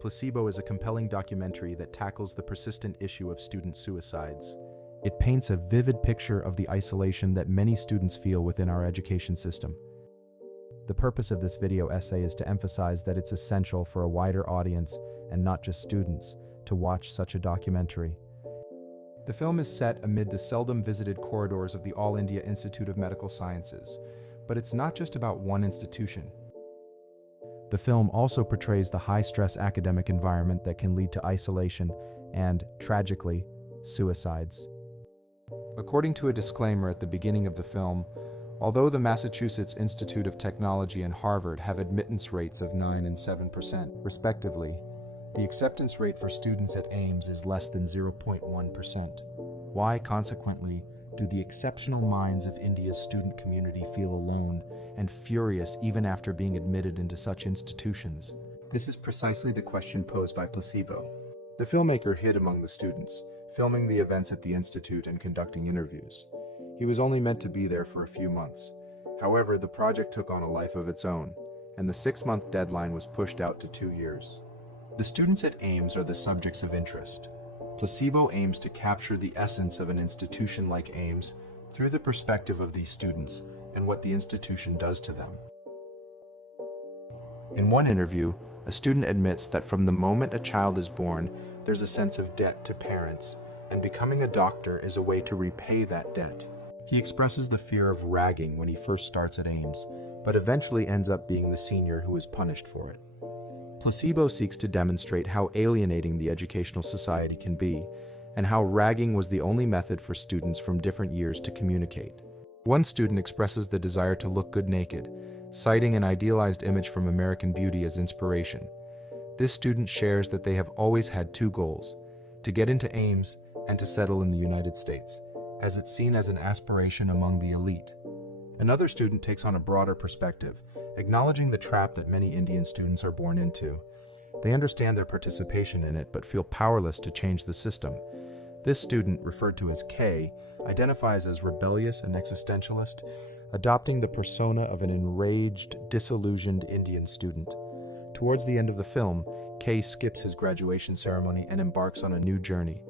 Placebo is a compelling documentary that tackles the persistent issue of student suicides. It paints a vivid picture of the isolation that many students feel within our education system. The purpose of this video essay is to emphasize that it's essential for a wider audience, and not just students, to watch such a documentary. The film is set amid the seldom visited corridors of the All India Institute of Medical Sciences, but it's not just about one institution. The film also portrays the high-stress academic environment that can lead to isolation and, tragically, suicides. According to a disclaimer at the beginning of the film, although the Massachusetts Institute of Technology and Harvard have admittance rates of 9% and 7%, respectively, the acceptance rate for students at AIIMS is less than 0.1%. Why, consequently, do the exceptional minds of India's student community feel alone and furious even after being admitted into such institutions? This is precisely the question posed by Placebo. The filmmaker hid among the students, filming the events at the institute and conducting interviews. He was only meant to be there for a few months. However, the project took on a life of its own, and the 6-month deadline was pushed out to 2 years. The students at AIIMS are the subjects of interest. Placebo aims to capture the essence of an institution like AIIMS through the perspective of these students and what the institution does to them. In one interview, a student admits that from the moment a child is born, there's a sense of debt to parents, and becoming a doctor is a way to repay that debt. He expresses the fear of ragging when he first starts at AIIMS, but eventually ends up being the senior who is punished for it. Placebo seeks to demonstrate how alienating the educational society can be, and how ragging was the only method for students from different years to communicate. One student expresses the desire to look good naked, citing an idealized image from American Beauty as inspiration. This student shares that they have always had 2 goals: to get into AIIMS and to settle in the United States, as it's seen as an aspiration among the elite. Another student takes on a broader perspective, acknowledging the trap that many Indian students are born into. They understand their participation in it but feel powerless to change the system. This student, referred to as K, identifies as rebellious and existentialist, adopting the persona of an enraged, disillusioned Indian student. Towards the end of the film, K skips his graduation ceremony and embarks on a new journey.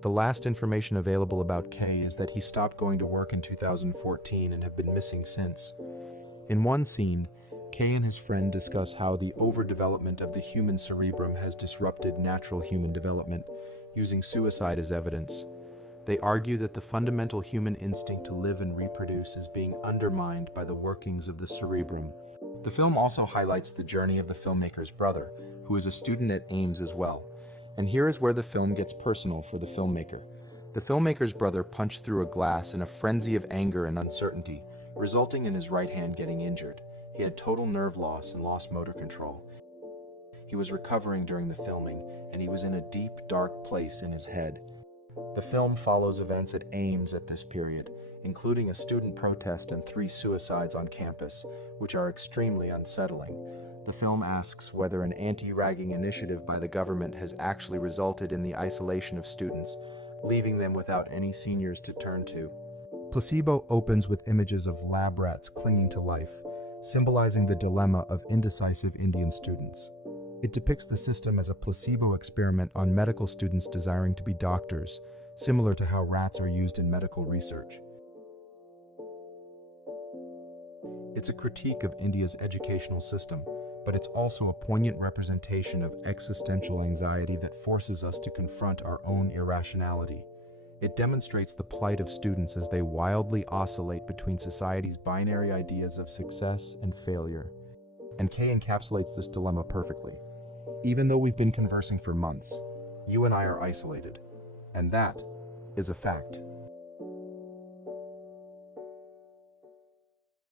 The last information available about K is that he stopped going to work in 2014 and have been missing since. In one scene, Kay and his friend discuss how the overdevelopment of the human cerebrum has disrupted natural human development, using suicide as evidence. They argue that the fundamental human instinct to live and reproduce is being undermined by the workings of the cerebrum. The film also highlights the journey of the filmmaker's brother, who is a student at AIIMS as well. And here is where the film gets personal for the filmmaker. The filmmaker's brother punched through a glass in a frenzy of anger and uncertainty, resulting in his right hand getting injured. He had total nerve loss and lost motor control. He was recovering during the filming, and he was in a deep, dark place in his head. The film follows events at AIIMS at this period, including a student protest and 3 suicides on campus, which are extremely unsettling. The film asks whether an anti-ragging initiative by the government has actually resulted in the isolation of students, leaving them without any seniors to turn to. Placebo opens with images of lab rats clinging to life, symbolizing the dilemma of indecisive Indian students. It depicts the system as a placebo experiment on medical students desiring to be doctors, similar to how rats are used in medical research. It's a critique of India's educational system, but it's also a poignant representation of existential anxiety that forces us to confront our own irrationality. It demonstrates the plight of students as they wildly oscillate between society's binary ideas of success and failure. And Kay encapsulates this dilemma perfectly. Even though we've been conversing for months, you and I are isolated. And that is a fact.